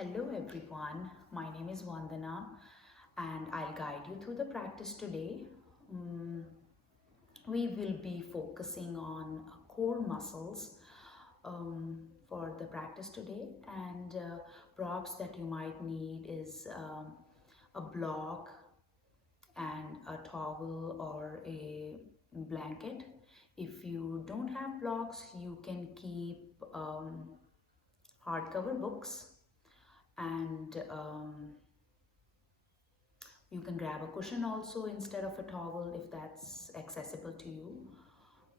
Hello everyone, my name is Vandana and I'll guide you through the practice today. Mm, we will be focusing on core muscles for the practice today, and props that you might need is a block and a towel or a blanket. If you don't have blocks, you can keep hardcover books, and you can grab a cushion also instead of a towel if that's accessible to you.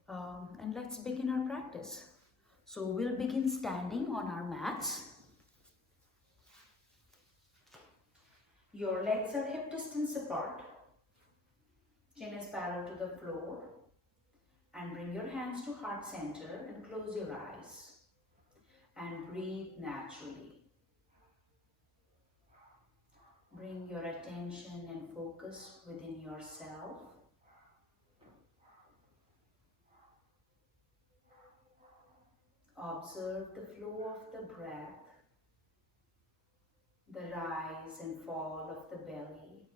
And let's begin our practice. So we'll begin standing on our mats. Your legs are hip distance apart. Chin is parallel to the floor. And bring your hands to heart center and close your eyes. And breathe naturally. Bring your attention and focus within yourself. Observe the flow of the breath, the rise and fall of the belly.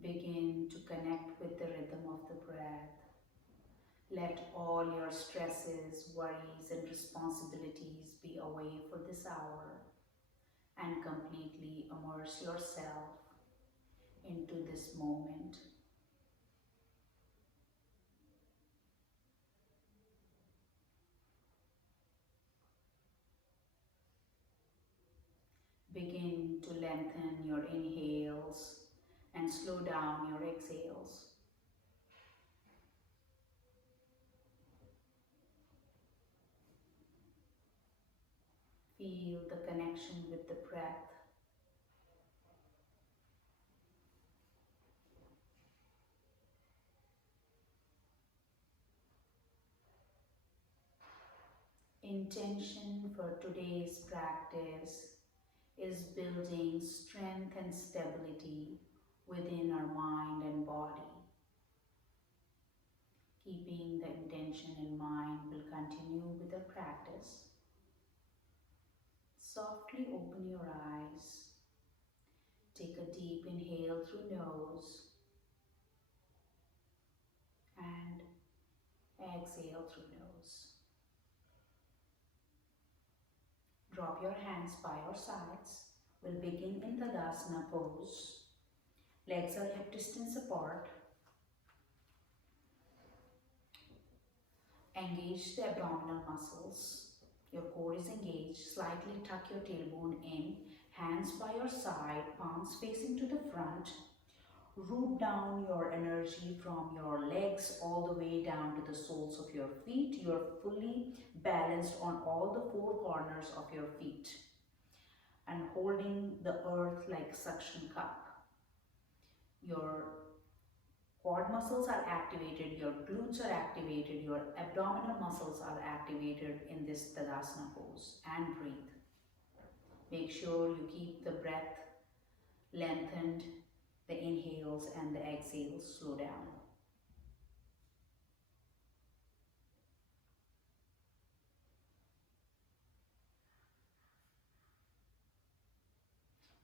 Begin to connect with the rhythm of the breath. Let all your stresses, worries, and responsibilities be away for this hour, and completely immerse yourself into this moment. Begin to lengthen your inhales and slow down your exhales. Feel the connection with the breath. Intention for today's practice is building strength and stability within our mind and body. Keeping the intention in mind will continue with the practice. Softly open your eyes. Take a deep inhale through nose and exhale through nose. Drop your hands by your sides. We'll begin in Tadasana Pose. Legs are hip distance apart. Engage the abdominal muscles. Your core is engaged. Slightly tuck your tailbone in. Hands by your side, palms facing to the front. Root down your energy from your legs all the way down to the soles of your feet. You're fully balanced on all the four corners of your feet and holding the earth like suction cup. Your quad muscles are activated, your glutes are activated, your abdominal muscles are activated in this Tadasana pose, and breathe. Make sure you keep the breath lengthened, the inhales and the exhales slow down.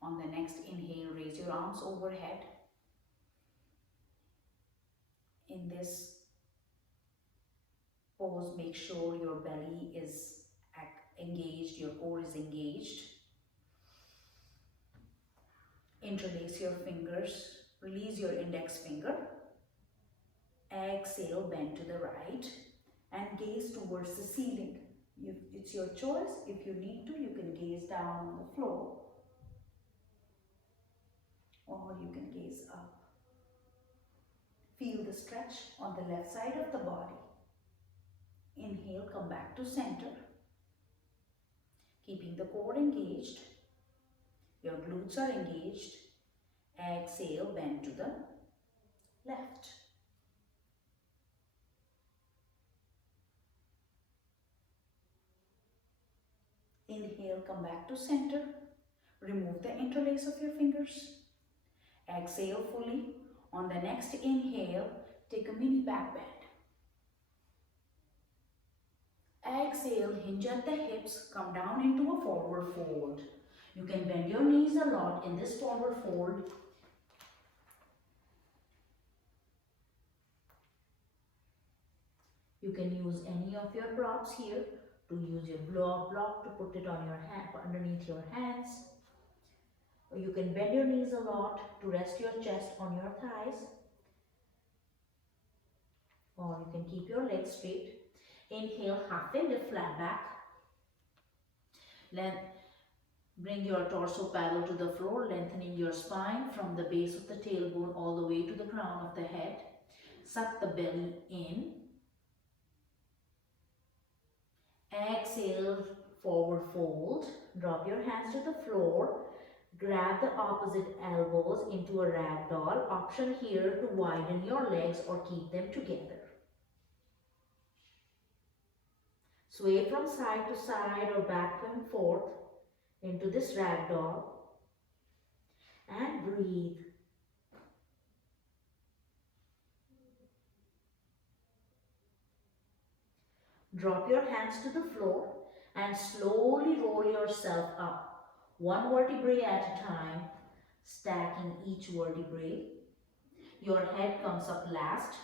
On the next inhale, raise your arms overhead. In this pose, make sure your belly is engaged, your core is engaged. Interlace your fingers, release your index finger. Exhale, bend to the right and gaze towards the ceiling. It's your choice. If you need to, you can gaze down on the floor or you can gaze up. Feel the stretch on the left side of the body. Inhale, come back to center. Keeping the core engaged. Your glutes are engaged. Exhale, bend to the left. Inhale, come back to center. Remove the interlace of your fingers. Exhale fully. On the next inhale, take a mini back bend. Exhale, hinge at the hips, come down into a forward fold. You can bend your knees a lot in this forward fold. You can use any of your props here to use your block to put it on your hand, underneath your hands. Or you can bend your knees a lot to rest your chest on your thighs. Or you can keep your legs straight. Inhale, halfway lift, flat back. Bring your torso parallel to the floor, lengthening your spine from the base of the tailbone all the way to the crown of the head. Suck the belly in. Exhale, forward fold. Drop your hands to the floor. Grab the opposite elbows into a ragdoll. Option here to widen your legs or keep them together. Sway from side to side or back and forth into this ragdoll and breathe. Drop your hands to the floor and slowly roll yourself up, one vertebrae at a time, stacking each vertebrae. Your head comes up last.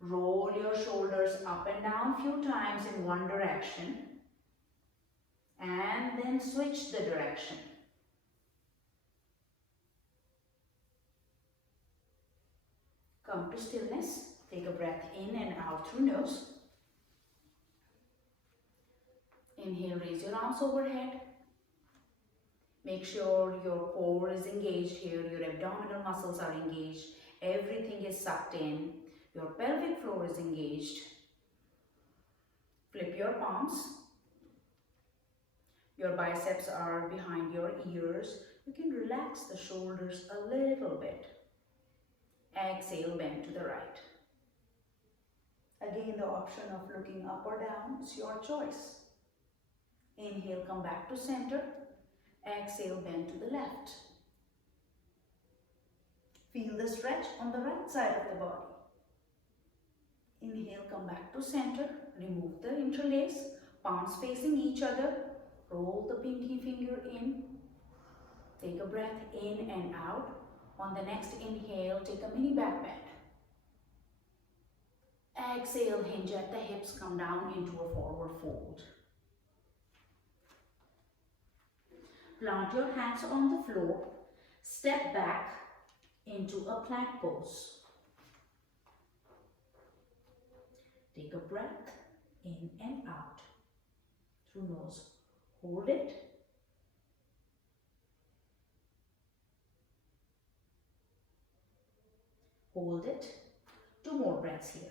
Roll your shoulders up and down a few times in one direction and then switch the direction. Come to stillness. Take a breath in and out through nose. Inhale, raise your arms overhead. Make sure your core is engaged here, your abdominal muscles are engaged, everything is sucked in, your pelvic floor is engaged. Flip your palms. Your biceps are behind your ears. You can relax the shoulders a little bit. Exhale, bend to the right. Again, the option of looking up or down is your choice. Inhale, come back to center. Exhale, bend to the left. Feel the stretch on the right side of the body. Inhale, come back to center. Remove the interlace. Palms facing each other. Roll the pinky finger in. Take a breath in and out. On the next inhale, take a mini back bend. Exhale, hinge at the hips, come down into a forward fold. Plant your hands on the floor, step back into a plank pose. Take a breath in and out through nose. Hold it. Hold it. 2 more breaths here.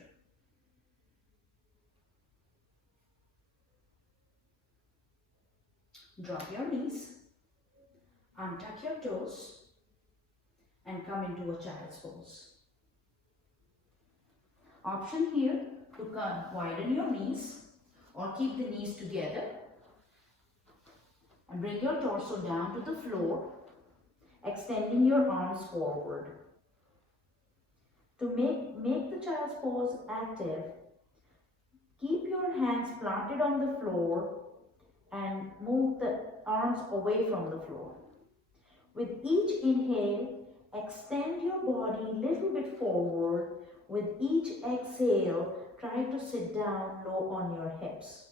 Drop your knees, untuck your toes and come into a child's pose. Option here to widen your knees or keep the knees together and bring your torso down to the floor, extending your arms forward. To make the child's pose active, keep your hands planted on the floor and move the arms away from the floor. With each inhale, extend your body a little bit forward. With each exhale, try to sit down low on your hips.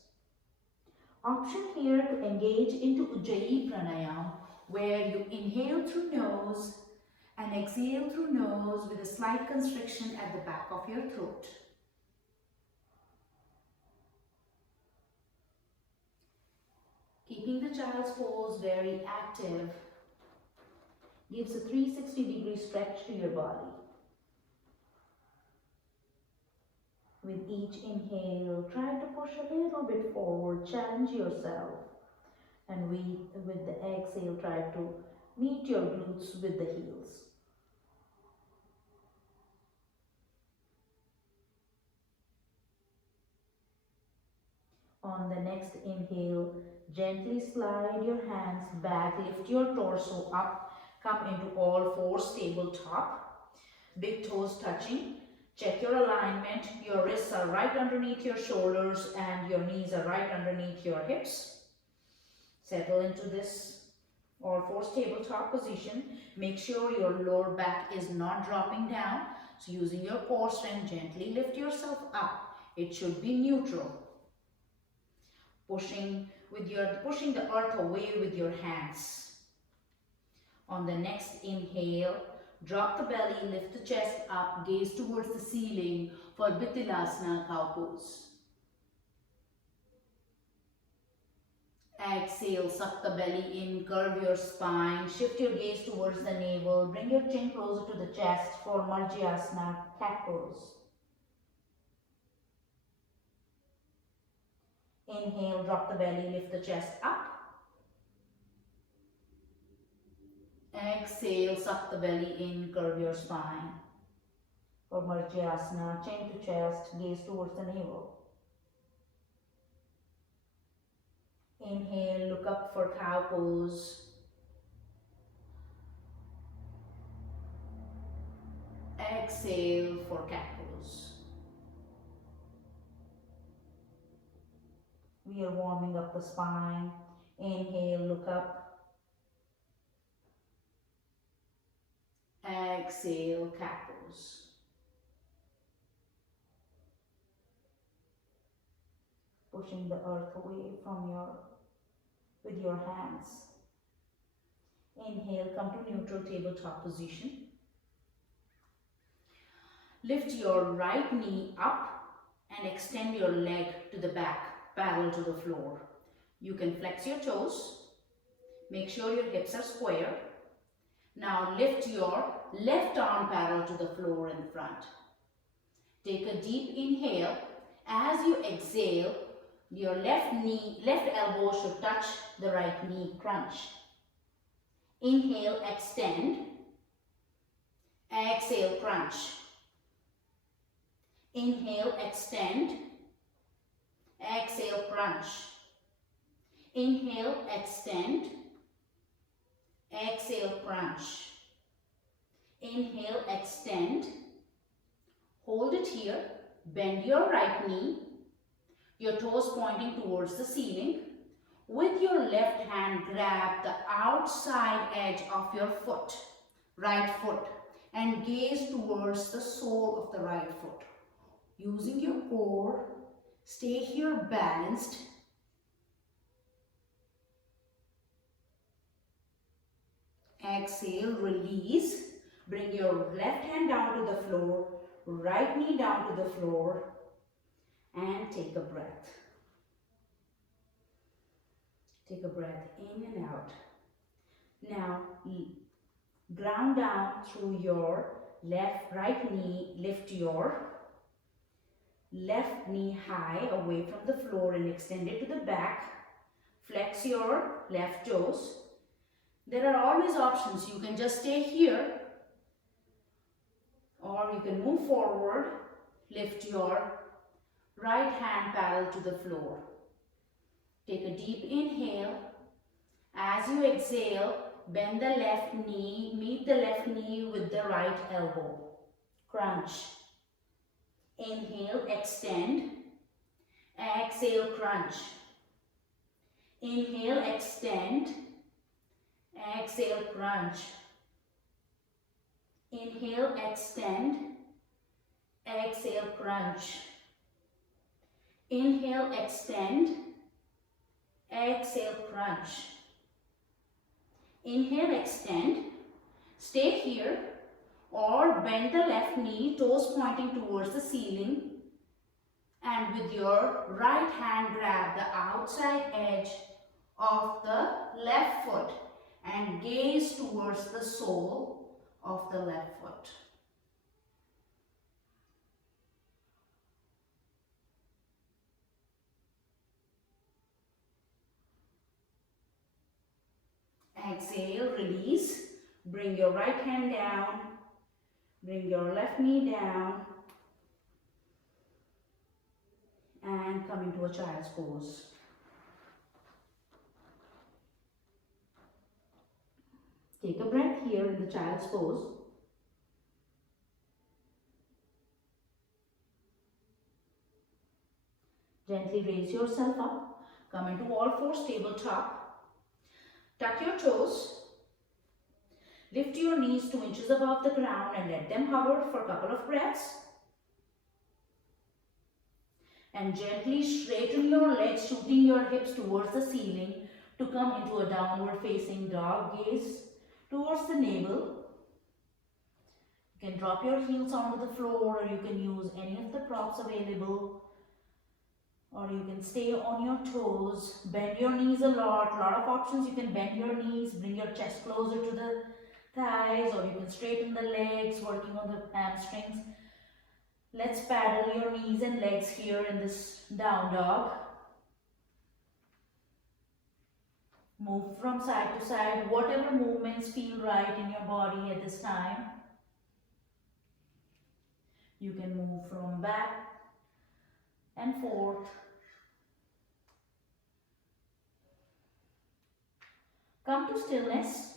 Option here to engage into Ujjayi Pranayama, where you inhale through nose and exhale through nose with a slight constriction at the back of your throat. Keeping the child's pose very active gives a 360-degree stretch to your body. With each inhale, try to push a little bit forward, challenge yourself. And with the exhale, try to meet your glutes with the heels. On the next inhale, gently slide your hands back, lift your torso up, Come into all fours, tabletop. Big toes touching. Check your alignment. Your wrists are right underneath your shoulders and your knees are right underneath your hips. Settle into this all fours tabletop position. Make sure your lower back is not dropping down. So using your core strength, gently lift yourself up. It should be neutral. Pushing the earth away with your hands. On the next inhale, drop the belly, lift the chest up, gaze towards the ceiling for Bithilasana cow pose. Exhale, suck the belly in, curve your spine, shift your gaze towards the navel, bring your chin closer to the chest for Marjyasana cat pose. Inhale, drop the belly, lift the chest up. Exhale, suck the belly in, curve your spine. For Marjyasana, chin to chest, gaze towards the navel. Inhale, look up for cow pose. Exhale for cat pose. We are warming up the spine. Inhale, look up. Exhale, cat pose. Pushing the earth away with your hands. Inhale, come to neutral tabletop position. Lift your right knee up and extend your leg to the back, parallel to the floor. You can flex your toes. Make sure your hips are square. Now lift your left arm parallel to the floor in front. Take a deep inhale. As you exhale, your left elbow should touch the right knee crunch. Inhale, extend. Exhale, crunch. Inhale, extend. Exhale, crunch. Inhale, extend. Exhale, crunch. Inhale, extend. Hold it here. Bend your right knee. Your toes pointing towards the ceiling. With your left hand, grab the outside edge of your foot, right foot, and gaze towards the sole of the right foot. Using your core, stay here balanced. Exhale, release. Bring your left hand down to the floor, right knee down to the floor, and take a breath. Take a breath in and out. Now, ground down through your right knee. Lift your left knee high away from the floor and extend it to the back. Flex your left toes. There are always options. You can just stay here, or you can move forward. Lift your right hand parallel to the floor. Take a deep inhale. As you exhale, bend the left knee, meet the left knee with the right elbow. Crunch. Inhale, extend. Exhale, crunch. Inhale, extend. Exhale, crunch. Inhale, extend. Exhale, crunch. Inhale, extend. Exhale, crunch. Inhale, extend. Stay here or bend the left knee, toes pointing towards the ceiling. And with your right hand, grab the outside edge of the left foot and gaze towards the sole of the left foot. Exhale, release. Bring your right hand down. Bring your left knee down. And come into a child's pose. Take a breath here in the child's pose. Gently raise yourself up. Come into all fours, tabletop. Tuck your toes. Lift your knees 2 inches above the ground and let them hover for a couple of breaths. And gently straighten your legs, shooting your hips towards the ceiling to come into a downward facing dog. Gaze towards the navel. You can drop your heels onto the floor, or you can use any of the props available. Or you can stay on your toes, bend your knees a lot of options. You can bend your knees, bring your chest closer to the thighs, or you can straighten the legs, working on the hamstrings. Let's paddle your knees and legs here in this down dog. Move from side to side, whatever movements feel right in your body at this time. You can move from back and forth. Come to stillness.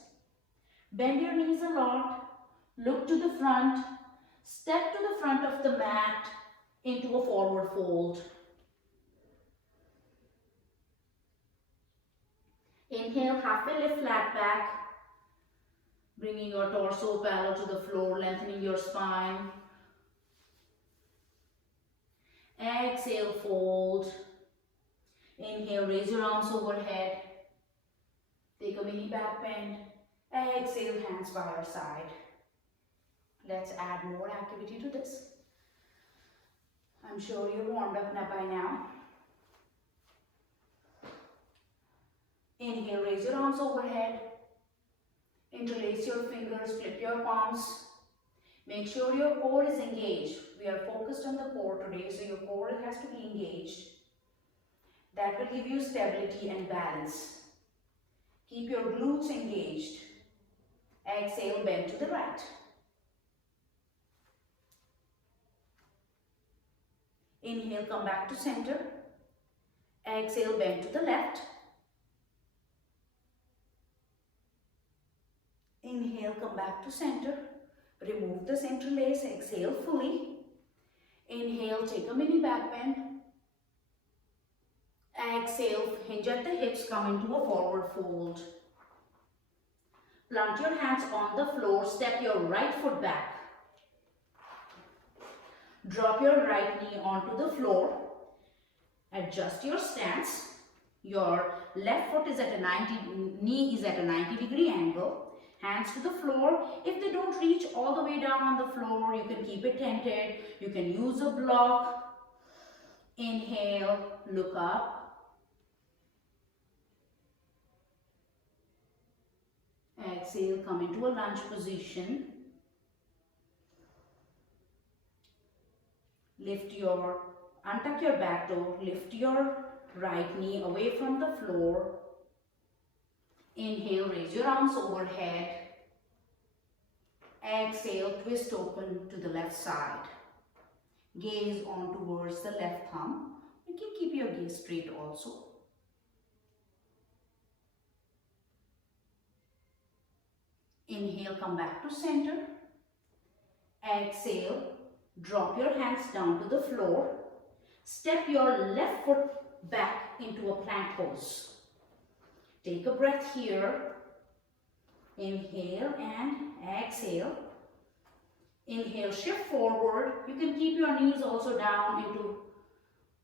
Bend your knees a lot. Look to the front. Step to the front of the mat into a forward fold. Inhale, halfway lift, flat back. Bringing your torso parallel to the floor, lengthening your spine. Exhale, fold. Inhale, raise your arms overhead. Take a mini back bend. Exhale, hands by your side. Let's add more activity to this. I'm sure you're warmed up by now. Inhale, raise your arms overhead. Interlace your fingers, flip your palms. Make sure your core is engaged. We are focused on the core today, so your core has to be engaged. That will give you stability and balance. Keep your glutes engaged. Exhale, bend to the right. Inhale, come back to center. Exhale, bend to the left. Inhale, come back to center. Remove the center lace. Exhale fully. Inhale, take a mini back bend. Exhale, hinge at the hips, come into a forward fold. Plant your hands on the floor, step your right foot back. Drop your right knee onto the floor. Adjust your stance. Your left foot is at a knee is at a 90-degree angle. Hands to the floor. If they don't reach all the way down on the floor, you can keep it tented. You can use a block. Inhale, look up. Exhale, come into a lunge position. Untuck your back toe, lift your right knee away from the floor. Inhale, raise your arms overhead. Exhale, twist open to the left side. Gaze on towards the left thumb. You can keep your gaze straight also. Inhale, come back to center. Exhale, drop your hands down to the floor. Step your left foot back into a plank pose. Take a breath here. Inhale and exhale. Inhale, shift forward. You can keep your knees also down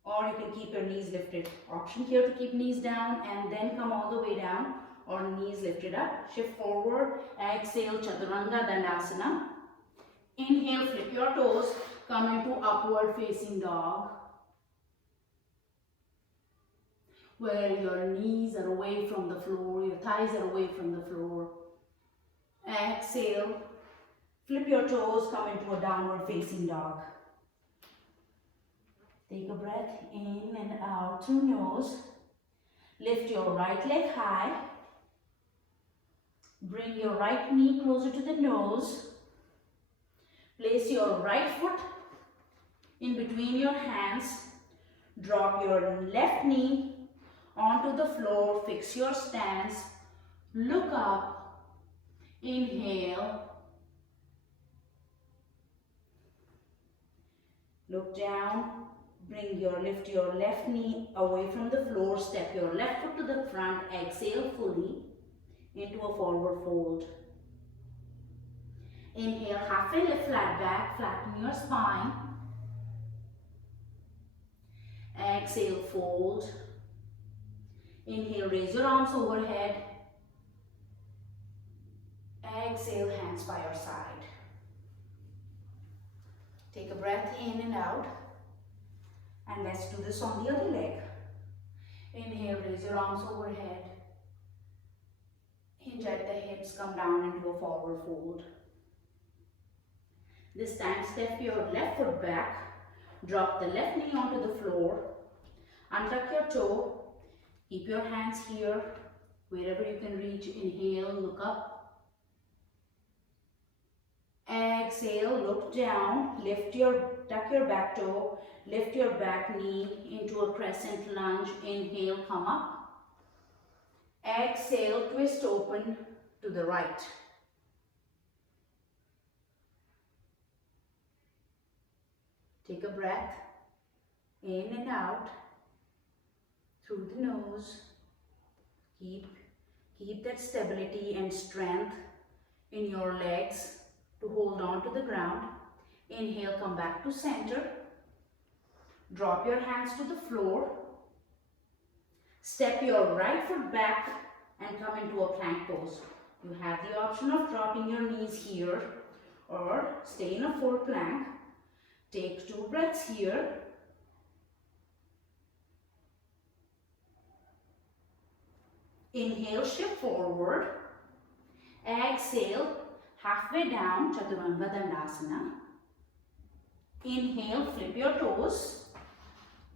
or you can keep your knees lifted. Option here to keep knees down and then come all the way down, or knees lifted up. Shift forward. Exhale, Chaturanga Dandasana. Inhale, flip your toes. Come into upward facing dog, where your knees are away from the floor, your thighs are away from the floor. Exhale, flip your toes, come into a downward facing dog. Take a breath in and out through nose. Lift your right leg high. Bring your right knee closer to the nose. Place your right foot in between your hands. Drop your left knee onto the floor. Fix your stance. Look up. Inhale. Look down. Lift your left knee away from the floor. Step your left foot to the front. Exhale fully into a forward fold. Inhale, halfway lift, flat back, flatten your spine. Exhale, fold. Inhale, raise your arms overhead. Exhale, hands by your side. Take a breath in and out. And let's do this on the other leg. Inhale, raise your arms overhead. Hinge at the hips, come down into a forward fold. This time, step your left foot back. Drop the left knee onto the floor. Untuck your toe. Keep your hands here, wherever you can reach. Inhale, look up. Exhale, look down. Tuck your back toe. Lift your back knee into a crescent lunge. Inhale, come up. Exhale, twist open to the right. Take a breath in and out through the nose. Keep that stability and strength in your legs to hold on to the ground. Inhale, come back to center. Drop your hands to the floor. Step your right foot back and come into a plank pose. You have the option of dropping your knees here or stay in a full plank. Take 2 breaths here. Inhale, shift forward. Exhale, halfway down, Chaturanga Dandasana. Inhale, flip your toes.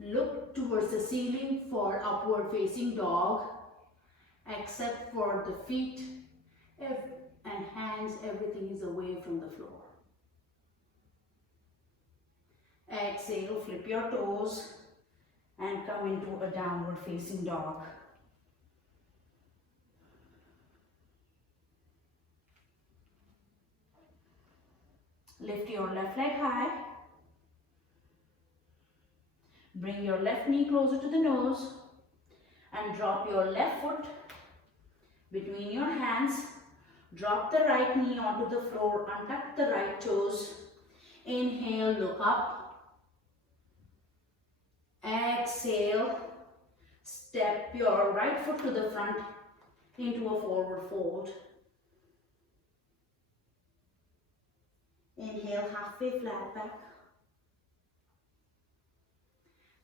Look towards the ceiling for upward facing dog, except for the feet and hands, everything is away from the floor. Exhale, flip your toes and come into a downward facing dog. Lift your left leg high. Bring your left knee closer to the nose and drop your left foot between your hands. Drop the right knee onto the floor, untuck the right toes. Inhale, look up. Exhale, step your right foot to the front into a forward fold. Inhale, halfway flat back.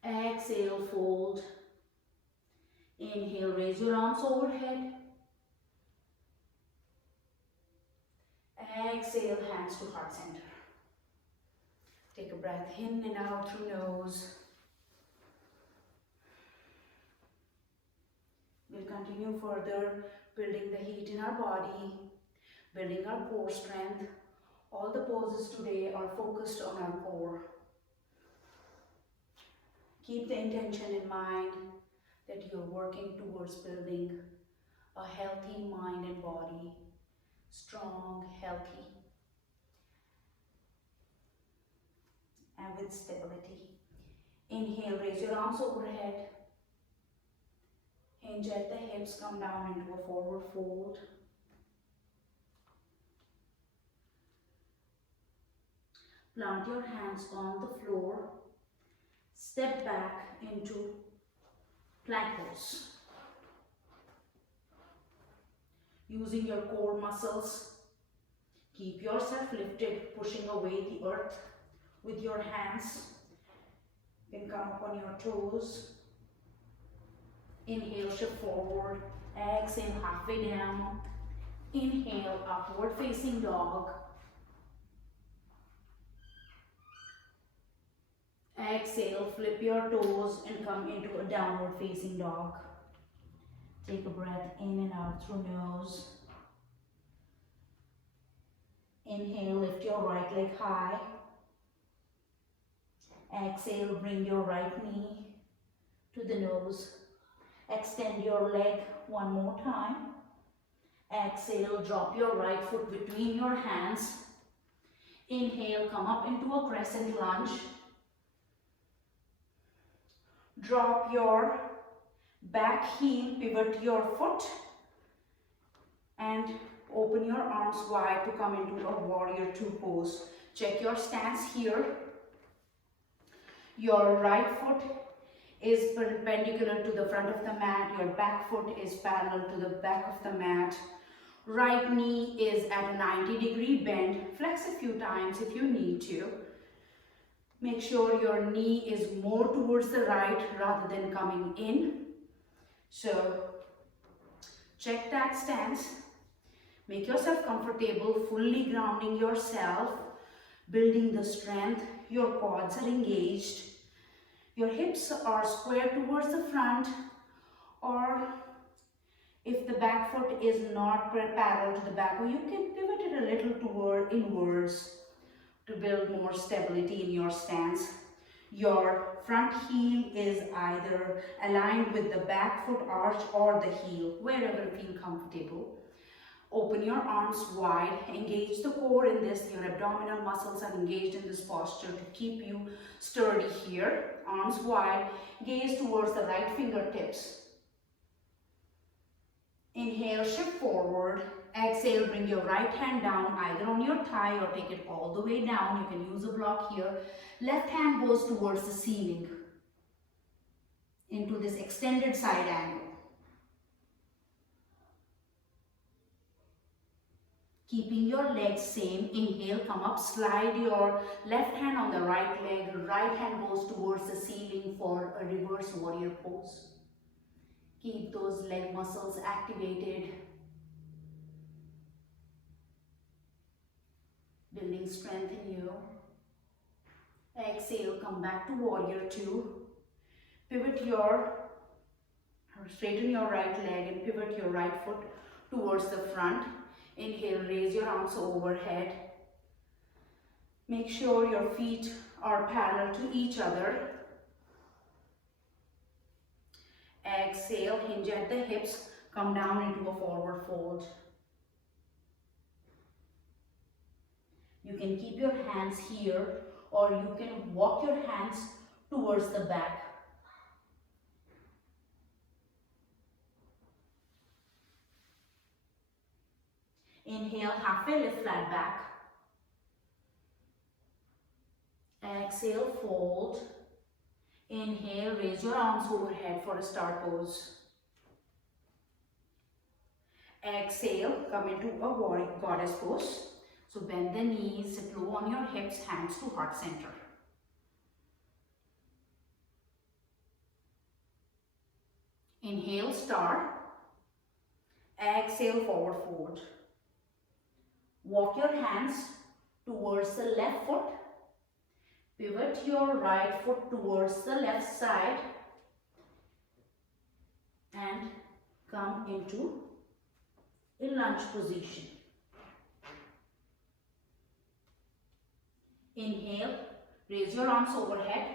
Exhale, fold. Inhale, raise your arms overhead. Exhale, hands to heart center. Take a breath in and out through nose. We'll continue further building the heat in our body, building our core strength. All the poses today are focused on our core. Keep the intention in mind that you're working towards building a healthy mind and body, strong, healthy, and with stability. Inhale, raise your arms overhead. Hinge at the hips, come down into a forward fold. Plant your hands on the floor. Step back into plank pose. Using your core muscles, keep yourself lifted, pushing away the earth with your hands. You can come up on your toes. Inhale, shift forward. Exhale, halfway down. Inhale, upward facing dog. Exhale, flip your toes and come into a downward facing dog. Take a breath in and out through nose. Inhale, lift your right leg high. Exhale, bring your right knee to the nose. Extend your leg one more time. Exhale, drop your right foot between your hands. Inhale, come up into a crescent lunge. Drop your back heel, pivot your foot and open your arms wide to come into a warrior two pose. Check your stance here. Your right foot is perpendicular to the front of the mat. Your back foot is parallel to the back of the mat. Right knee is at a 90-degree bend. Flex a few times if you need to. Make sure your knee is more towards the right rather than coming in. So check that stance. Make yourself comfortable, fully grounding yourself, building the strength. Your quads are engaged. Your hips are square towards the front, or if the back foot is not parallel to the back, or you can pivot it a little toward inwards to build more stability in your stance. Your front heel is either aligned with the back foot arch or the heel, wherever you feel comfortable. Open your arms wide, engage the core in this. Your abdominal muscles are engaged in this posture to keep you sturdy here. Arms wide, gaze towards the right fingertips. Inhale, shift forward. Exhale, bring your right hand down either on your thigh or take it all the way down. You can use a block here. Left hand goes towards the ceiling into this extended side angle. Keeping your legs same. Inhale, come up, slide your left hand on the right leg. Right hand goes towards the ceiling for a reverse warrior pose. Keep those leg muscles activated. Building strength in you. Exhale, come back to warrior two. Straighten your right leg and pivot your right foot towards the front. Inhale, raise your arms overhead. Make sure your feet are parallel to each other. Exhale, hinge at the hips, come down into a forward fold. You can keep your hands here or you can walk your hands towards the back. Inhale, halfway lift, flat back. Exhale, fold. Inhale, raise your arms overhead for a star pose. Exhale, come into a warrior goddess pose. So bend the knees, sit low on your hips, hands to heart center. Inhale, star. Exhale, forward fold. Walk your hands towards the left foot. Pivot your right foot towards the left side and come into a lunge position. Inhale, raise your arms overhead.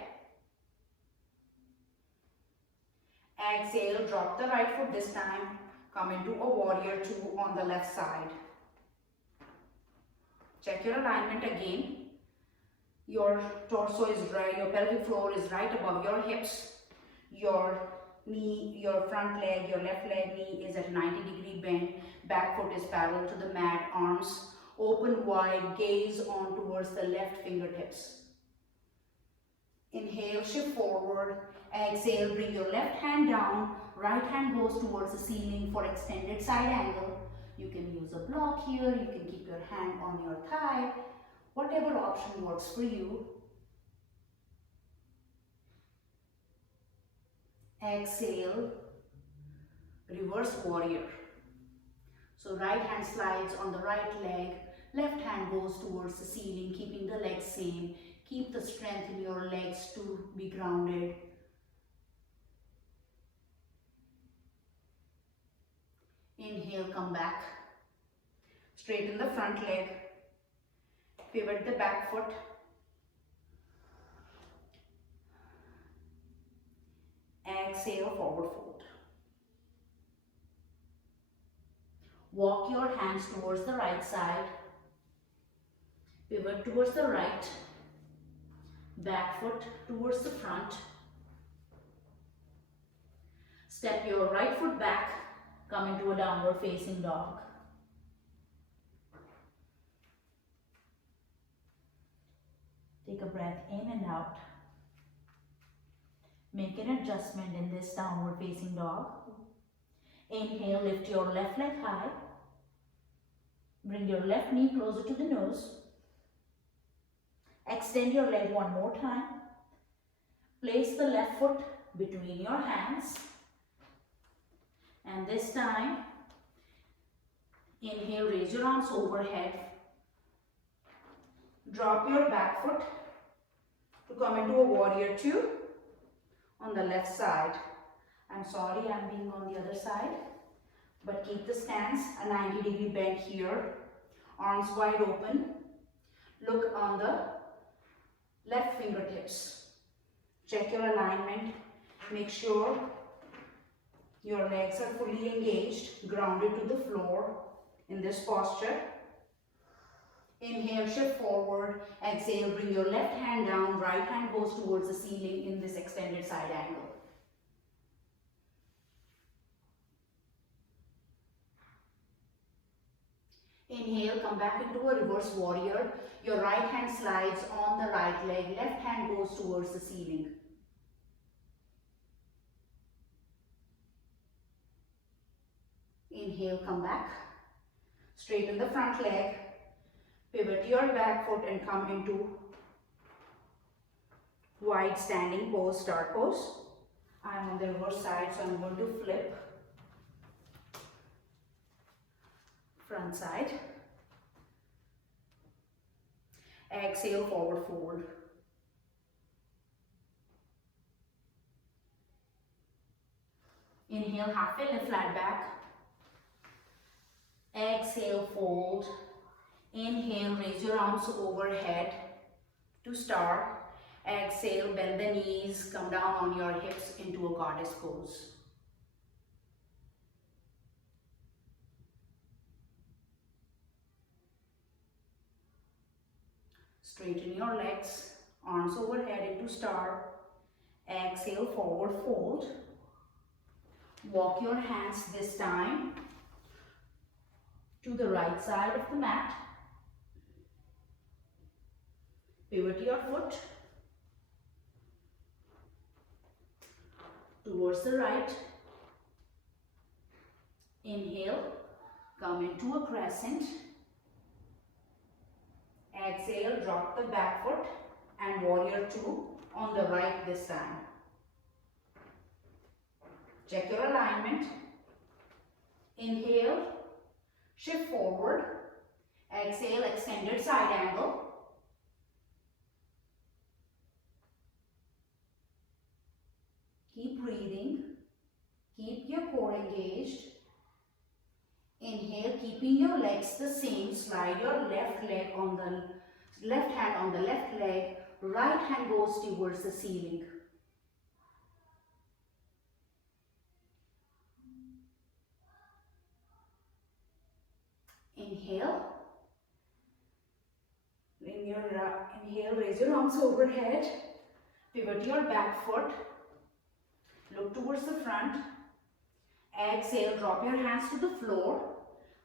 Exhale, drop the right foot this time. Come into a warrior two on the left side. Check your alignment again. Your torso is right, your pelvic floor is right above your hips. Your knee, your front leg, your left leg knee is at a 90-degree bend. Back foot is parallel to the mat. Arms open wide, gaze on towards the left fingertips. Inhale, shift forward. Exhale, bring your left hand down. Right hand goes towards the ceiling for extended side angle. You can use a block here. You can keep your hand on your thigh. Whatever option works for you. Exhale, reverse warrior. So right hand slides on the right leg, left hand goes towards the ceiling, keeping the legs same. Keep the strength in your legs to be grounded. Inhale, come back. Straighten the front leg. Pivot the back foot. Exhale, forward fold. Walk your hands towards the right side. Pivot towards the right. Back foot towards the front. Step your right foot back. Come into a downward facing dog. Take a breath in and out. Make an adjustment in this downward facing dog. Inhale, lift your left leg high. Bring your left knee closer to the nose. Extend your leg one more time. Place the left foot between your hands. And this time, inhale, raise your arms overhead. Drop your back foot to come into a warrior two on the left side. I'm sorry I'm being on the other side, but keep the stance, a 90-degree bend here, arms wide open. Look on the left fingertips. Check your alignment. Make sure your legs are fully engaged, grounded to the floor in this posture. Inhale, shift forward. Exhale, bring your left hand down. Right hand goes towards the ceiling in this extended side angle. Inhale, come back into a reverse warrior. Your right hand slides on the right leg. Left hand goes towards the ceiling. Inhale, come back. Straighten the front leg. Pivot your back foot and come into wide standing pose, start pose. I'm on the reverse side, so I'm going to flip. Front side. Exhale, forward fold. Inhale, halfway lift, flat back. Exhale, fold. Inhale, raise your arms overhead to star. Exhale, bend the knees, come down on your hips into a goddess pose. Straighten your legs, arms overhead into star. Exhale, forward fold. Walk your hands this time to the right side of the mat. Pivot your foot towards the right. Inhale, come into a crescent. Exhale, drop the back foot and warrior two on the right this time. Check your alignment. Inhale, shift forward. Exhale, extended side angle. Keep breathing. Keep your core engaged. Inhale, keeping your legs the same. Slide your left leg on the left hand on the left leg. Right hand goes towards the ceiling. Inhale. Inhale, raise your arms overhead. Pivot your back foot. Look towards the front. Exhale, drop your hands to the floor.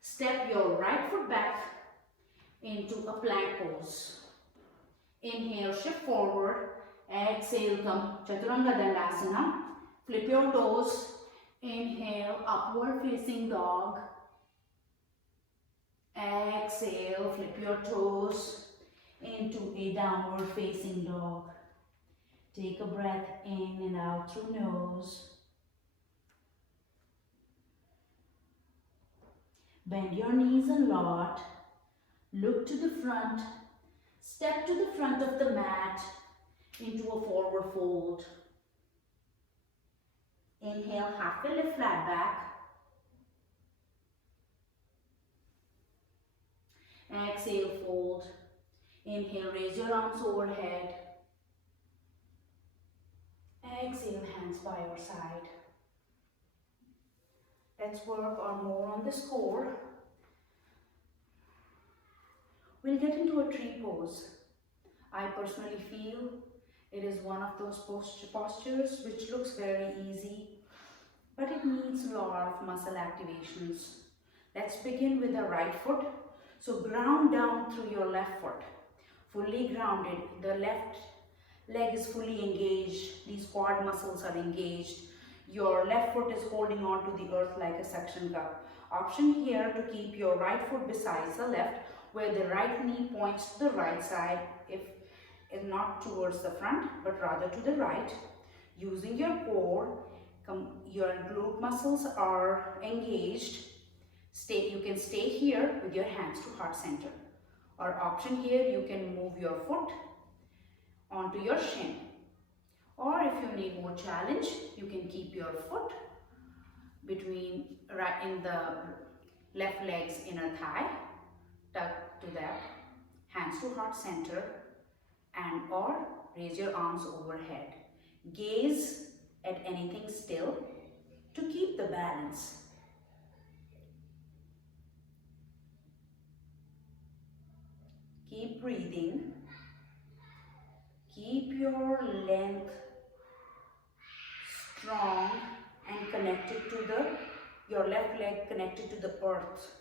Step your right foot back into a plank pose. Inhale, shift forward. Exhale, come Chaturanga Dandasana. Flip your toes. Inhale, upward facing dog. Exhale, flip your toes into a downward facing dog. Take a breath in and out through nose. Bend your knees a lot. Look to the front. Step to the front of the mat into a forward fold. Inhale, halfway lift, flat back. Exhale, fold. Inhale, raise your arms overhead. Exhale, hands by your side. Let's work on more on this core. We'll get into a tree pose. I personally feel it is one of those postures which looks very easy, but it needs a lot of muscle activations. Let's begin with the right foot. So ground down through your left foot, fully grounded. The left leg is fully engaged. These quad muscles are engaged. Your left foot is holding on to the earth like a suction cup. Option here to keep your right foot besides the left, where the right knee points to the right side, if not towards the front, but rather to the right. Using your core, your glute muscles are engaged. You can stay here with your hands to heart center. Or option here, you can move your foot onto your shin. Or if you need more challenge, you can keep your foot in the left leg's inner thigh, tuck to that, hands to heart center, and or raise your arms overhead. Gaze at anything still to keep the balance. Keep breathing. Keep your length strong and connected to your left leg connected to the earth.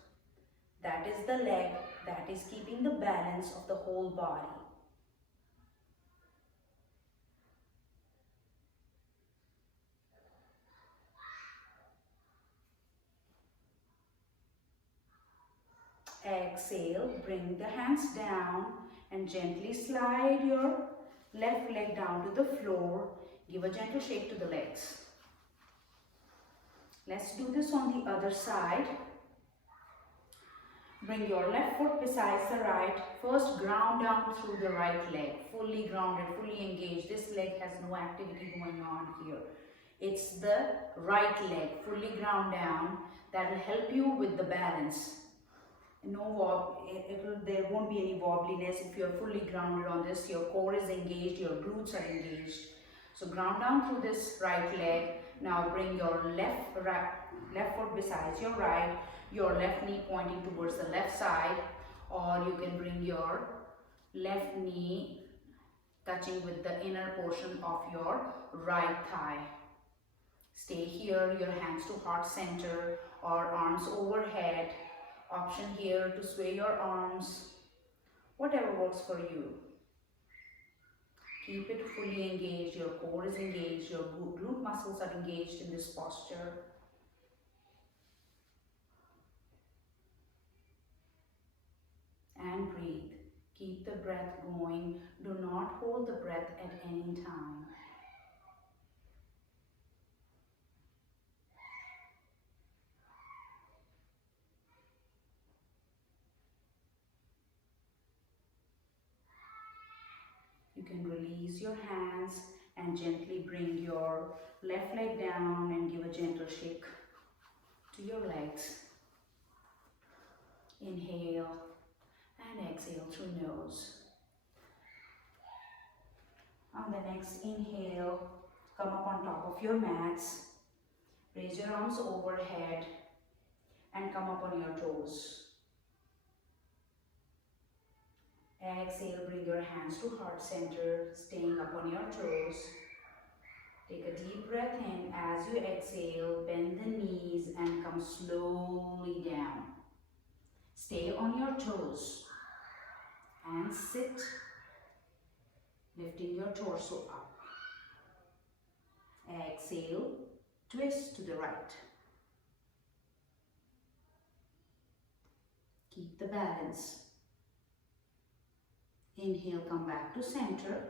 That is the leg that is keeping the balance of the whole body. Exhale, bring the hands down and gently slide your left leg down to the floor. Give a gentle shake to the legs. Let's do this on the other side. Bring your left foot besides the right. First, ground down through the right leg. Fully grounded, fully engaged. This leg has no activity going on here. It's the right leg, fully ground down. That will help you with the balance. There won't be any wobbliness if you're fully grounded on this. Your core is engaged, your glutes are engaged. So ground down through this right leg. Now bring your left foot besides your right, your left knee pointing towards the left side, or you can bring your left knee touching with the inner portion of your right thigh. Stay here, your hands to heart center or arms overhead. Option here to sway your arms, whatever works for you. Keep it fully engaged, your core is engaged, your glute muscles are engaged in this posture. And breathe. Keep the breath going. Do not hold the breath at any time. You can release your hands and gently bring your left leg down and give a gentle shake to your legs. Inhale and exhale through nose. On the next inhale, come up on top of your mats. Raise your arms overhead and come up on your toes. Exhale, bring your hands to heart center, staying up on your toes. Take a deep breath in. As you exhale, bend the knees and come slowly down. Stay on your toes and sit, lifting your torso up. Exhale, twist to the right. Keep the balance. Inhale, come back to center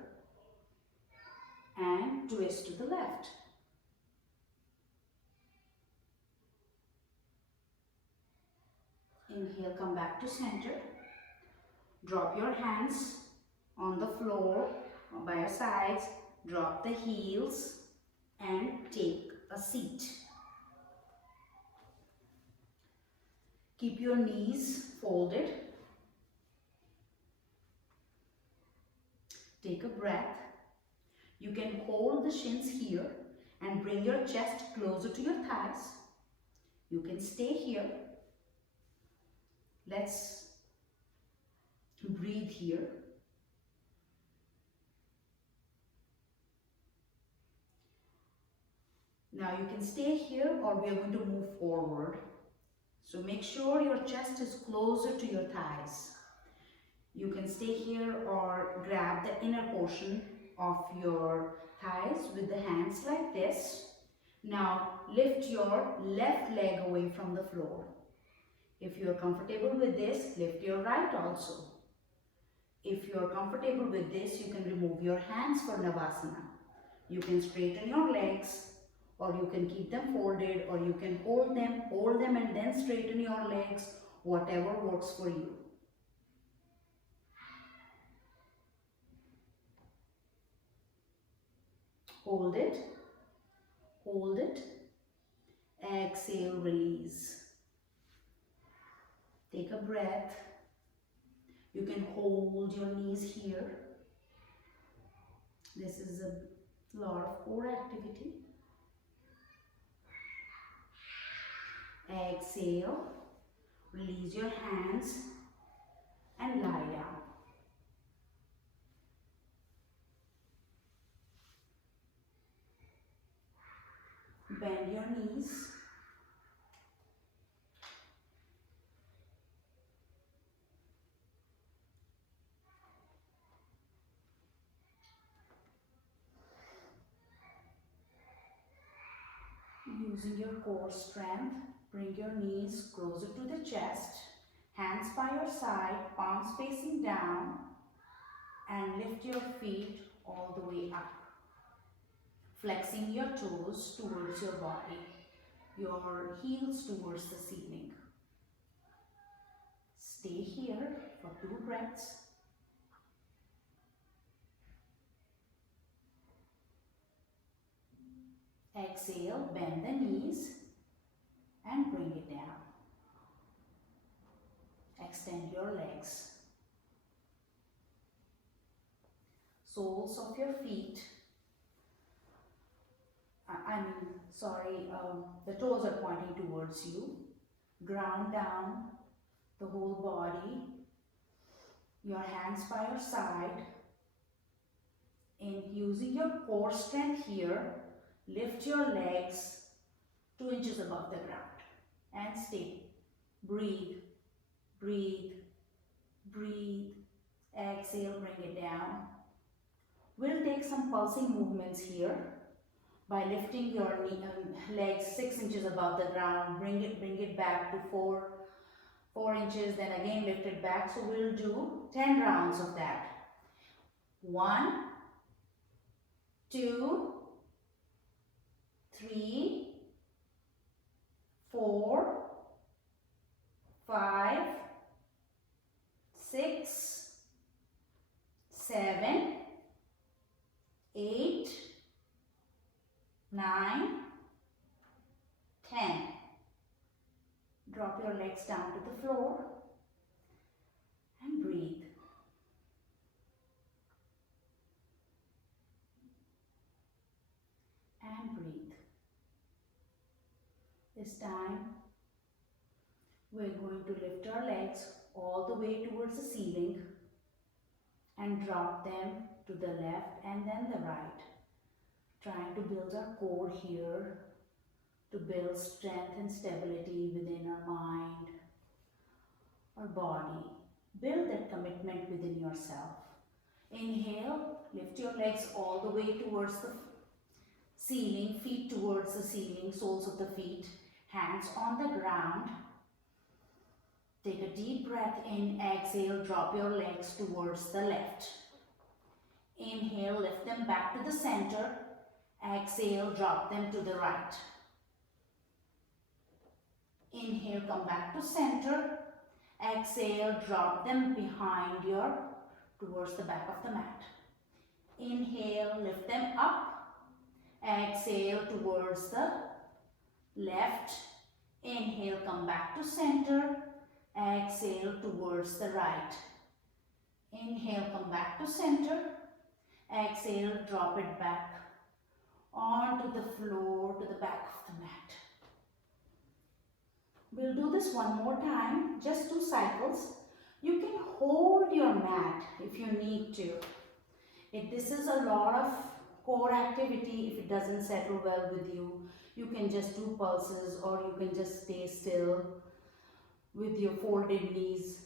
and twist to the left. Inhale, come back to center. Drop your hands on the floor by your sides. Drop the heels and take a seat. Keep your knees folded. Take a breath. You can hold the shins here and bring your chest closer to your thighs. You can stay here. Let's Breathe here. Now you can stay here or we are going to move forward. So make sure your chest is closer to your thighs. You can stay here or grab the inner portion of your thighs with the hands like this. Now lift your left leg away from the floor. If you are comfortable with this, lift your right also. If you are comfortable with this, you can remove your hands for Navasana. You can straighten your legs, or you can keep them folded, or you can hold them and then straighten your legs, whatever works for you. Hold it, hold it, exhale, release. Take a breath. You can hold your knees here. This is a lot of core activity. Exhale, release your hands and lie down. Bend your knees. Using your core strength, bring your knees closer to the chest, hands by your side, palms facing down, and lift your feet all the way up. Flexing your toes towards your body, your heels towards the ceiling. Stay here for 2 breaths. Exhale, bend the knees and bring it down. Extend your legs. Soles of your feet, the toes are pointing towards you. Ground down the whole body. Your hands by your side. And using your core strength here, lift your legs 2 inches above the ground and stay. Breathe, breathe, breathe. Exhale, bring it down. We'll take some pulsing movements here by lifting your legs 6 inches above the ground. Bring it back to 4 inches, then again lift it back. So we'll do 10 rounds of that. 1, 2, 3, 4, 5, 6, 7, 8, 9, 10. Drop your legs down to the floor and breathe. And breathe. This time we're going to lift our legs all the way towards the ceiling and drop them to the left and then the right. Trying to build our core here, to build strength and stability within our mind, our body. Build that commitment within yourself. Inhale, lift your legs all the way towards the ceiling, feet towards the ceiling, soles of the feet, hands on the ground. Take a deep breath in, exhale, drop your legs towards the left. Inhale, lift them back to the center. Exhale, drop them to the right. Inhale, come back to center. Exhale, drop them behind towards the back of the mat. Inhale, lift them up. Exhale, towards the left. Inhale, come back to center. Exhale, towards the right. Inhale, come back to center. Exhale, drop it back onto the floor, to the back of the mat. We'll do this one more time, just 2 cycles. You can hold your mat if you need to. This is a lot of core activity. If it doesn't settle well with you, you can just do pulses, or you can just stay still with your folded knees.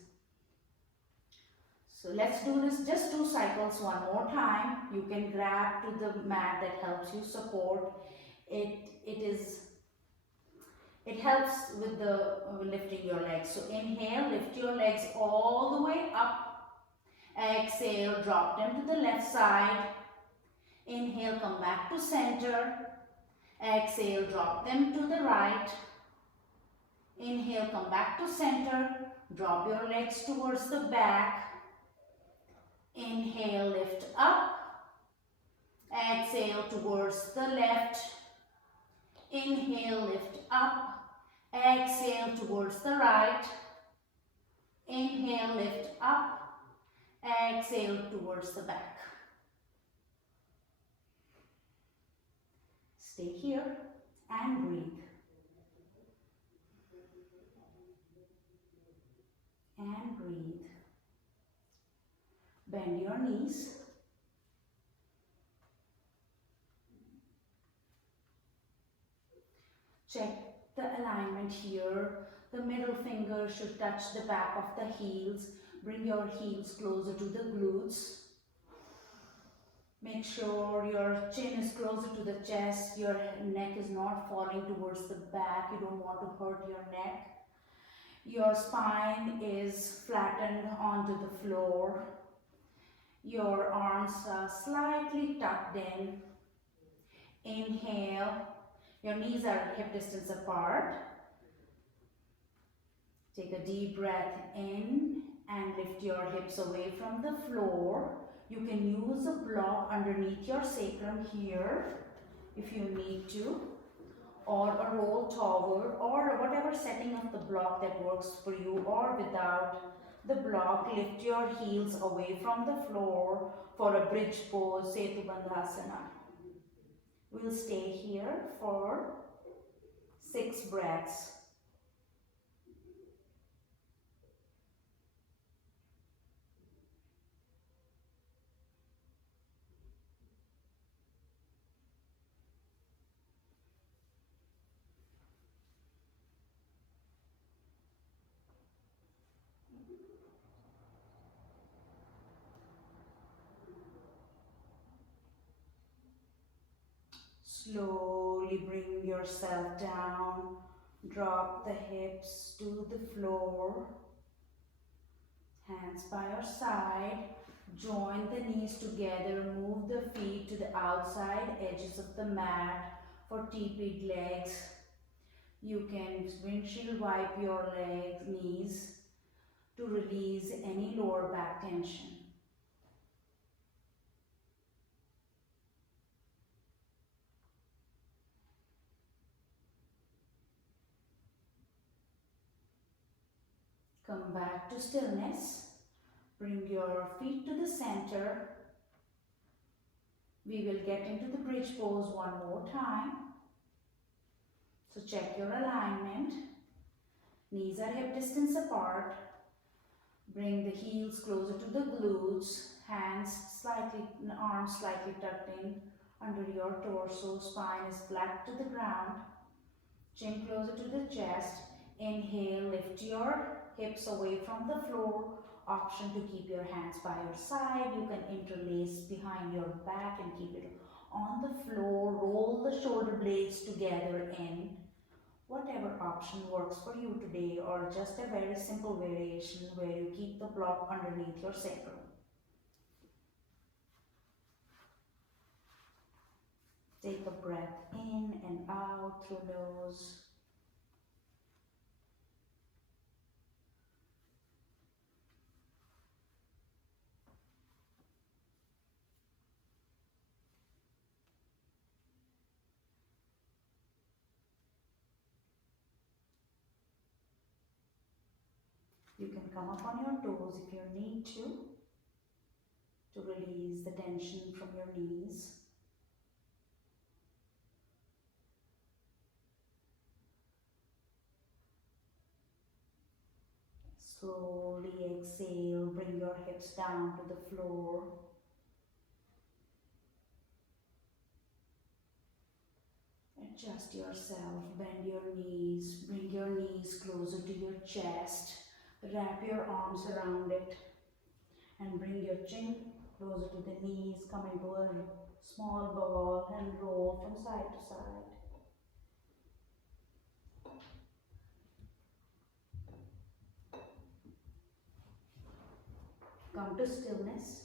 So let's do this, just 2 cycles one more time. You can grab to the mat that helps you support. It helps with the lifting your legs. So inhale, lift your legs all the way up. Exhale, drop them to the left side. Inhale, come back to center. Exhale, drop them to the right. Inhale, come back to center. Drop your legs towards the back. Inhale, lift up. Exhale towards the left. Inhale, lift up. Exhale towards the right. Inhale, lift up. Exhale towards the back. Stay here and breathe. And breathe. Bend your knees. Check the alignment here. The middle finger should touch the back of the heels. Bring your heels closer to the glutes. Make sure your chin is closer to the chest. Your neck is not falling towards the back. You don't want to hurt your neck. Your spine is flattened onto the floor. Your arms are slightly tucked in. Inhale. Your knees are hip distance apart. Take a deep breath in and lift your hips away from the floor. You can use a block underneath your sacrum here if you need to, or a roll towel, or whatever setting of the block that works for you, or without the block, lift your heels away from the floor for a bridge pose, Setu Bandhasana. We'll stay here for 6 breaths. Slowly bring yourself down. Drop the hips to the floor. Hands by your side. Join the knees together. Move the feet to the outside edges of the mat for teeped legs. You can windshield wipe your knees to release any lower back tension. Come back to stillness. Bring your feet to the center. We will get into the bridge pose one more time. So check your alignment. Knees are hip distance apart. Bring the heels closer to the glutes. Arms slightly tucked in under your torso. Spine is flat to the ground. Chin closer to the chest. Inhale, lift your hips away from the floor. Option to keep your hands by your side. You can interlace behind your back and keep it on the floor. Roll the shoulder blades together in. Whatever option works for you today, or just a very simple variation where you keep the block underneath your sacrum. Take a breath in and out through nose. You can come up on your toes if you need to release the tension from your knees. Slowly exhale. exhale, bring your hips down to the floor. Adjust yourself, bend your knees, bring your knees closer to your chest, wrap your arms around it and bring your chin closer to the knees, come into a small ball and roll from side to side. Come to stillness.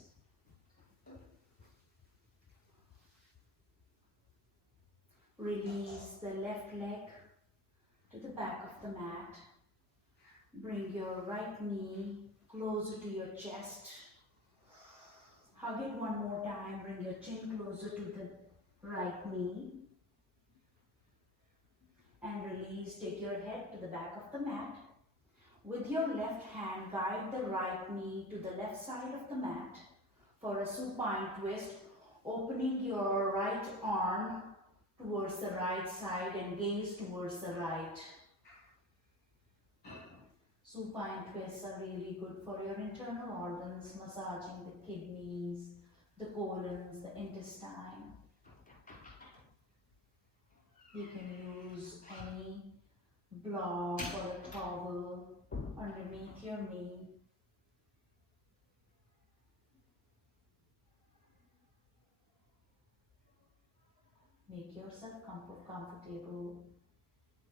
Release the left leg to the back of the mat. Bring your right knee closer to your chest. Hug it one more time. Bring your chin closer to the right knee. And release. Take your head to the back of the mat. With your left hand, guide the right knee to the left side of the mat for a supine twist, opening your right arm towards the right side and gaze towards the right. Supine twists are really good for your internal organs, massaging the kidneys, the colons, the intestine. You can use any block or a towel underneath your knee. Make yourself comfortable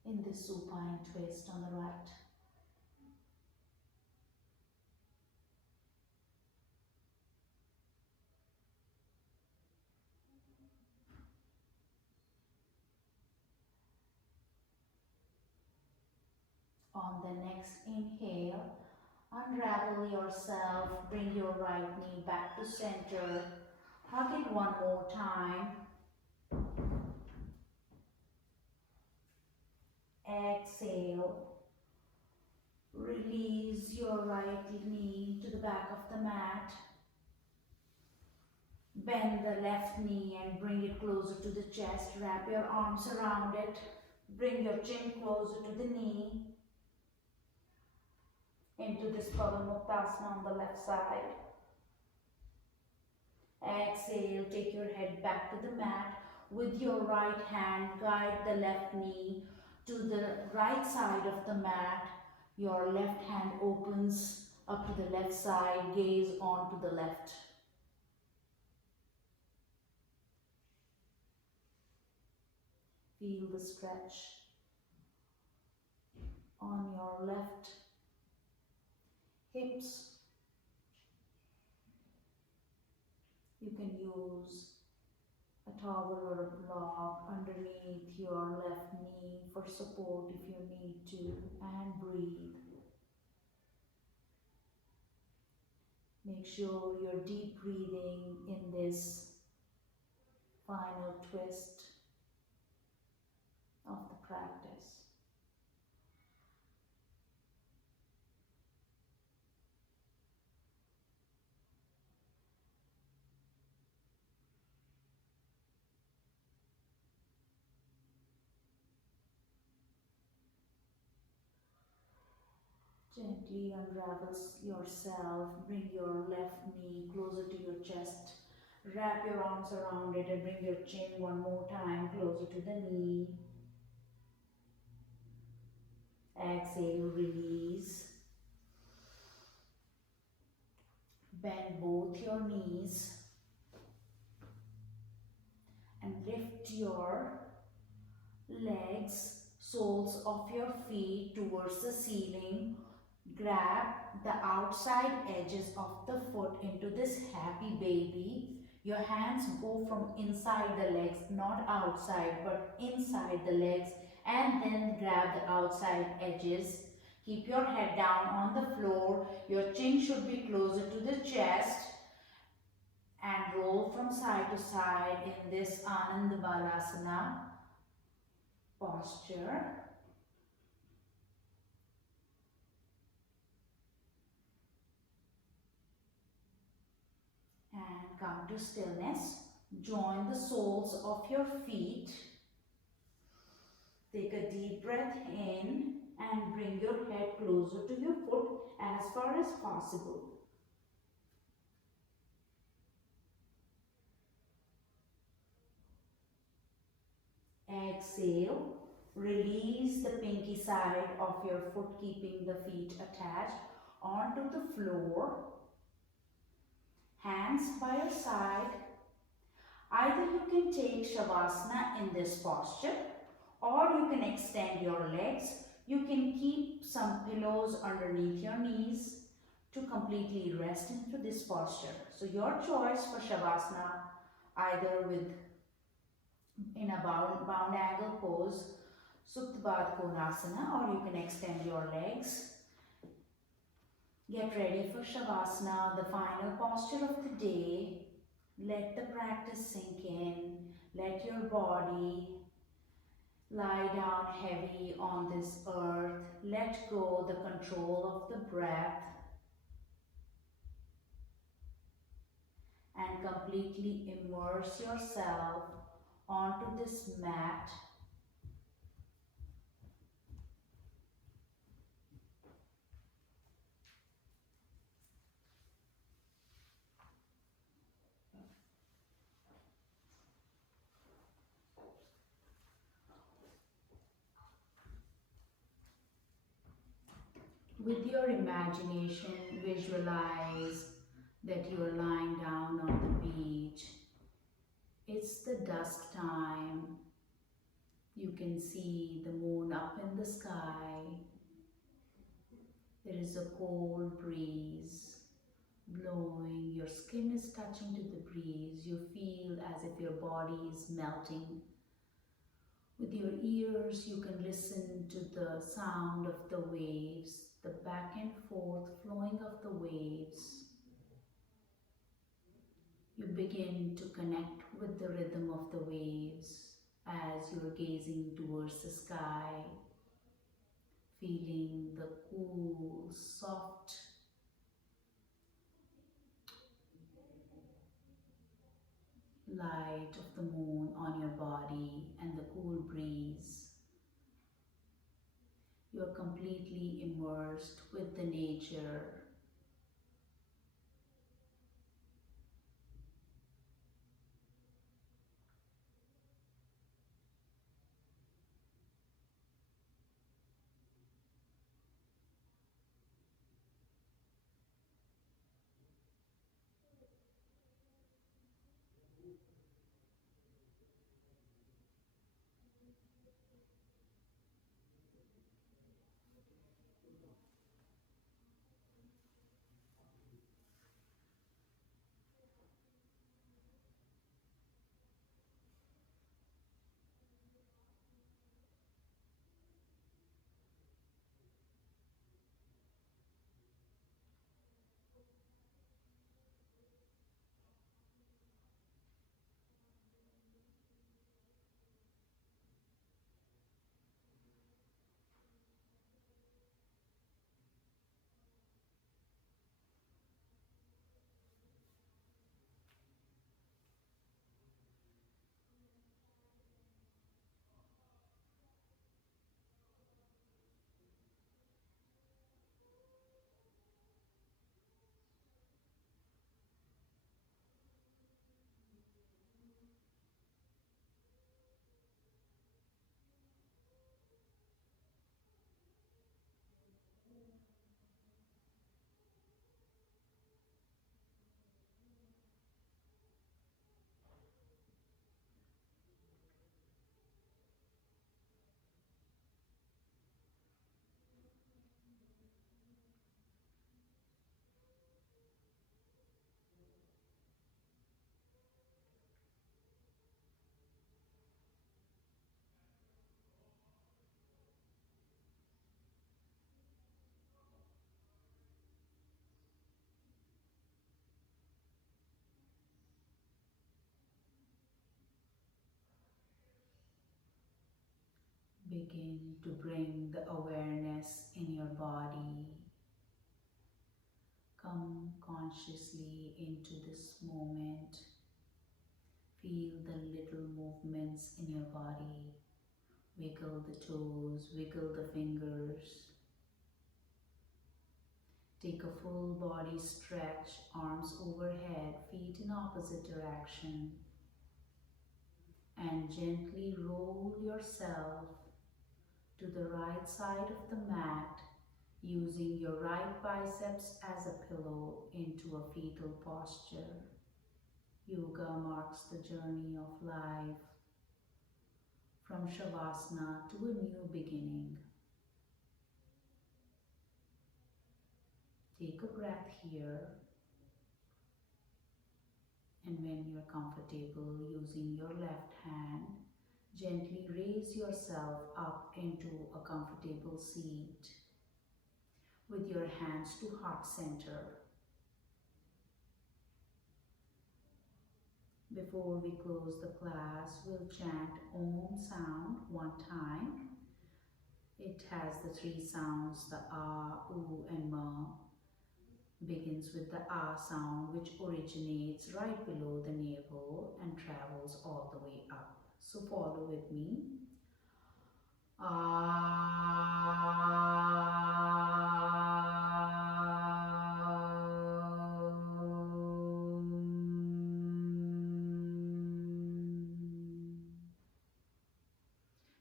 in this supine twist on the right. On the next inhale, unravel yourself, bring your right knee back to center, hug it one more time. Exhale, release your right knee to the back of the mat. Bend the left knee and bring it closer to the chest, wrap your arms around it, bring your chin closer to the knee. Into this Pavamuktasana on the left side. Exhale, take your head back to the mat. With your right hand, guide the left knee to the right side of the mat. Your left hand opens up to the left side, gaze on to the left. Feel the stretch on your left hips. You can use a towel or a block underneath your left knee for support if you need to, and breathe. Make sure you're deep breathing in this final twist of the practice. Gently unravel yourself, bring your left knee closer to your chest, wrap your arms around it and bring your chin one more time closer to the knee. Exhale, release. Bend both your knees and lift your legs, soles of your feet towards the ceiling. Grab the outside edges of the foot into this happy baby. Your hands go from inside the legs, not outside, but inside the legs, and then grab the outside edges. Keep your head down on the floor. Your chin should be closer to the chest, and roll from side to side in this Ananda Balasana posture. And come to stillness. Join the soles of your feet. Take a deep breath in and bring your head closer to your foot as far as possible. Exhale. Release the pinky side of your foot, keeping the feet attached onto the floor. Hands by your side. Either you can take Shavasana in this posture, or you can extend your legs. You can keep some pillows underneath your knees to completely rest into this posture. So your choice for Shavasana, either in a bound angle pose, Supta Baddha Konasana, or you can extend your legs. Get ready for Shavasana, the final posture of the day. Let the practice sink in. Let your body lie down heavy on this earth. Let go the control of the breath. And completely immerse yourself onto this mat. With your imagination, visualize that you are lying down on the beach. It's the dusk time. You can see the moon up in the sky. There is a cold breeze blowing. Your skin is touching to the breeze. You feel as if your body is melting. With your ears, you can listen to the sound of the waves, the back and forth flowing of the waves. You begin to connect with the rhythm of the waves as you're gazing towards the sky, feeling the cool, soft light of the moon on your body and the cool breeze. You're completely immersed with the nature. Begin to bring the awareness in your body. Come consciously into this moment. Feel the little movements in your body. Wiggle the toes, wiggle the fingers. Take a full body stretch, arms overhead, feet in opposite direction. And gently roll yourself to the right side of the mat, using your right biceps as a pillow into a fetal posture. Yoga marks the journey of life, from Shavasana to a new beginning. Take a breath here, and when you're comfortable, using your left hand, gently raise yourself up into a comfortable seat with your hands to heart center. Before we close the class, we'll chant Om sound one time. It has the three sounds, the A, U and Ma. Begins with the A sound, which originates right below the navel and travels all the way up. So follow with me.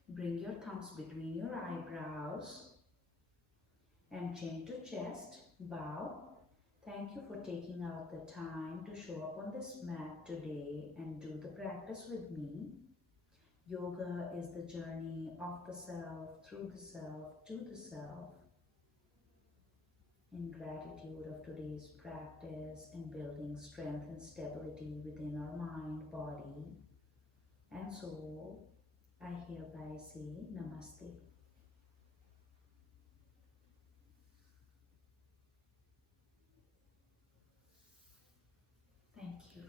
Bring your thumbs between your eyebrows and chin to chest. Bow. Thank you for taking out the time to show up on this mat today and do the practice with me. Yoga is the journey of the self, through the self, to the self. In gratitude of today's practice in building strength and stability within our mind, body, and soul, I hereby say Namaste. Thank you.